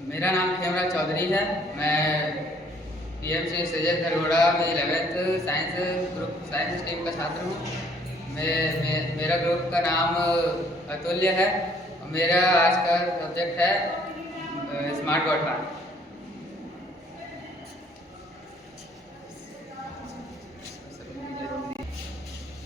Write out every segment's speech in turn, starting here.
मेरा नाम खेमराज चौधरी है। मैं पीएमसी सजय धरोड़ा में 11th साइंस स्ट्रीम का छात्र हूँ। मेरा ग्रुप का नाम अतुल्य है और मेरा आज का सब्जेक्ट है स्मार्ट गौठान।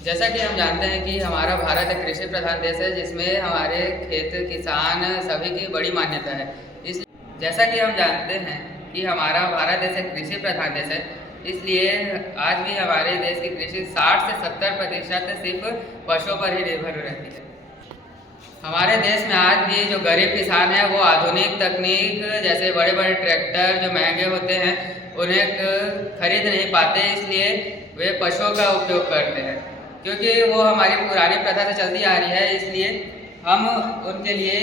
जैसा कि हम जानते हैं कि हमारा भारत एक कृषि प्रधान देश है, जिसमें हमारे खेत किसान सभी की बड़ी मान्यता है। इस जैसा कि हम जानते हैं कि हमारा भारत देश एक कृषि प्रधान देश है, इसलिए आज भी हमारे देश की कृषि 60 से 70% सिर्फ पशुओं पर ही निर्भर रहती है। हमारे देश में आज भी जो गरीब किसान है वो आधुनिक तकनीक जैसे बड़े बड़े ट्रैक्टर जो महंगे होते हैं उन्हें खरीद नहीं पाते, इसलिए वे पशुओं का उपयोग करते हैं। क्योंकि वो हमारी पुरानी प्रथा से चलती आ रही है, इसलिए हम उनके लिए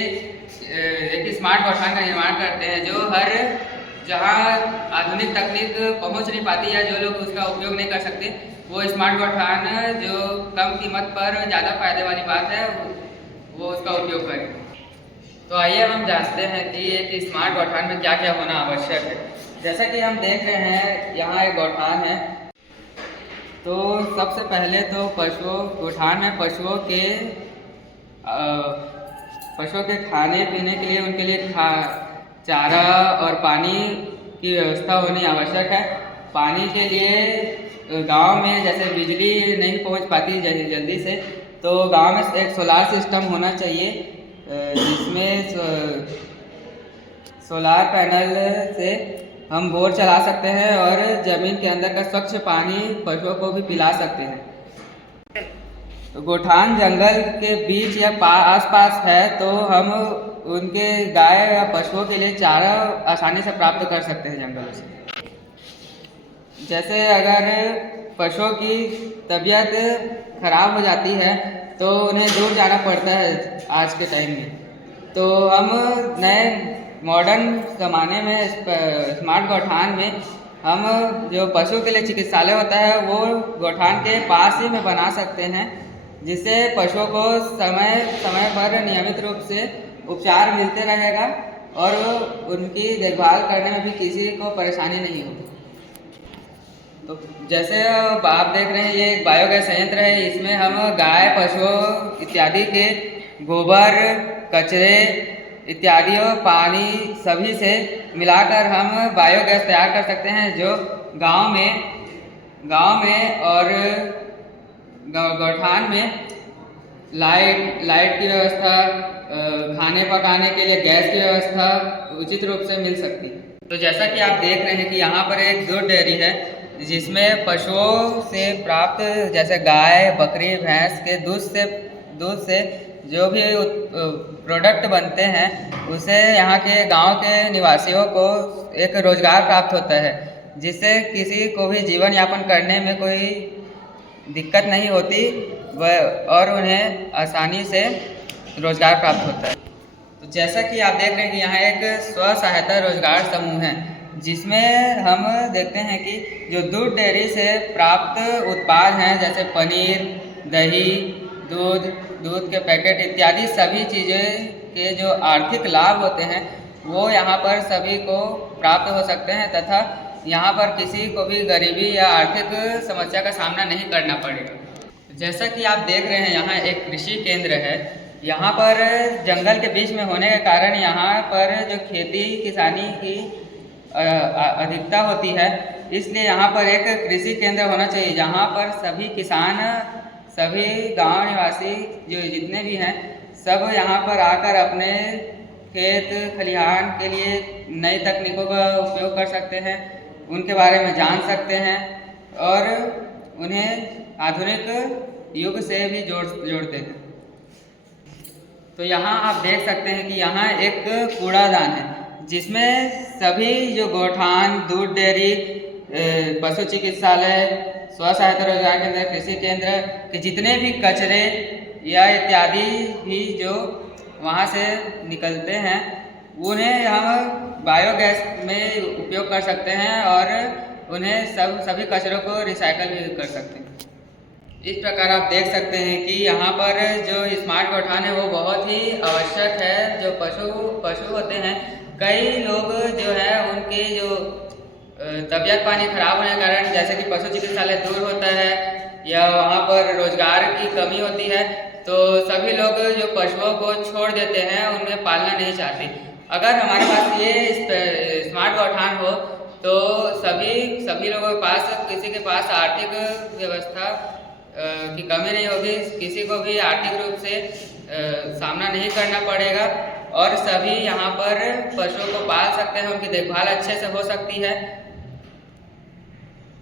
एक स्मार्ट गौठान का निर्माण करते हैं, जो हर जहाँ आधुनिक तकनीक पहुंच नहीं पाती या जो लोग उसका उपयोग नहीं कर सकते, वो स्मार्ट गौठान जो कम कीमत पर ज़्यादा फायदे वाली बात है वो उसका उपयोग करें। तो आइए हम जानते हैं कि एक स्मार्ट गौठान में क्या क्या होना आवश्यक है। जैसा कि हम देख रहे हैं यहाँ एक गौठान है, तो सबसे पहले तो गौठान में पशुओं के खाने पीने के लिए उनके लिए चारा और पानी की व्यवस्था होनी आवश्यक है। पानी के लिए गांव में जैसे बिजली नहीं पहुंच पाती जल्दी से, तो गांव में एक सोलार सिस्टम होना चाहिए, जिसमें सोलार पैनल से हम बोर चला सकते हैं और ज़मीन के अंदर का स्वच्छ पानी पशुओं को भी पिला सकते हैं। तो गौठान जंगल के बीच या आसपास है, तो हम उनके गाय या पशुओं के लिए चारा आसानी से प्राप्त कर सकते हैं जंगलों से। जैसे अगर पशुओं की तबीयत खराब हो जाती है तो उन्हें दूर जाना पड़ता है आज के टाइम में, तो हम नए मॉडर्न ज़माने में स्मार्ट गौठान में हम जो पशु के लिए चिकित्सालय होता है वो गौठान के पास ही में बना सकते हैं, जिससे पशुओं को समय समय पर नियमित रूप से उपचार मिलते रहेगा और उनकी देखभाल करने में भी किसी को परेशानी नहीं होगी। तो जैसे आप देख रहे हैं, ये एक बायोगैस संयंत्र है। इसमें हम गाय पशुओं इत्यादि के गोबर, कचरे इत्यादि पानी सभी से मिलाकर हम बायोगैस तैयार कर सकते हैं, जो गांव में और गौठान में लाइट की व्यवस्था, खाने पकाने के लिए गैस की व्यवस्था उचित रूप से मिल सकती है। तो जैसा कि आप देख रहे हैं कि यहाँ पर एक दूध डेयरी है, जिसमें पशुओं से प्राप्त जैसे गाय, बकरी, भैंस के दूध से जो भी प्रोडक्ट बनते हैं उसे यहाँ के गांव के निवासियों को एक रोजगार प्राप्त होता है, जिससे किसी को भी जीवन यापन करने में कोई दिक्कत नहीं होती और उन्हें आसानी से रोजगार प्राप्त होता है। तो जैसा कि आप देख रहे हैं कि यहाँ एक स्व सहायता रोजगार समूह है, जिसमें हम देखते हैं कि जो दूध डेयरी से प्राप्त उत्पाद हैं जैसे पनीर, दही, दूध के पैकेट इत्यादि सभी चीज़ें के जो आर्थिक लाभ होते हैं वो यहाँ पर सभी को प्राप्त हो सकते हैं, तथा यहाँ पर किसी को भी गरीबी या आर्थिक समस्या का सामना नहीं करना पड़ेगा। जैसा कि आप देख रहे हैं, यहाँ एक कृषि केंद्र है। यहाँ पर जंगल के बीच में होने के कारण यहाँ पर जो खेती किसानी की अधिकता होती है, इसलिए यहाँ पर एक कृषि केंद्र होना चाहिए, जहाँ पर सभी किसान, सभी गांव निवासी जो जितने भी हैं सब यहाँ पर आकर अपने खेत खलिहान के लिए नई तकनीकों का उपयोग कर सकते हैं, उनके बारे में जान सकते हैं और उन्हें आधुनिक युग से भी जोड़ते हैं। तो यहाँ आप देख सकते हैं कि यहाँ एक कूड़ादान है, जिसमें सभी जो गौठान, दूध डेयरी, पशु चिकित्सालय, स्व सहायता रोजगार केंद्र, कृषि केंद्र के जितने भी कचरे या इत्यादि भी जो वहाँ से निकलते हैं उन्हें हम बायोगैस में उपयोग कर सकते हैं और उन्हें सभी कचरों को रिसाइकल भी कर सकते हैं। इस प्रकार आप देख सकते हैं कि यहाँ पर जो स्मार्ट गौठान है वो बहुत ही आवश्यक है। जो पशु होते हैं, कई लोग जो है उनके जो तबीयत पानी खराब होने के कारण, जैसे कि पशु चिकित्सालय दूर होता है या वहाँ पर रोजगार की कमी होती है, तो सभी लोग जो पशुओं को छोड़ देते हैं, उनमें पालना नहीं चाहते। अगर हमारे पास ये स्मार्ट गौठान हो तो सभी लोगों के पास, किसी के पास आर्थिक व्यवस्था की कमी नहीं होगी, किसी को भी आर्थिक रूप से सामना नहीं करना पड़ेगा और सभी यहाँ पर पशुओं को पाल सकते हैं, उनकी देखभाल अच्छे से हो सकती है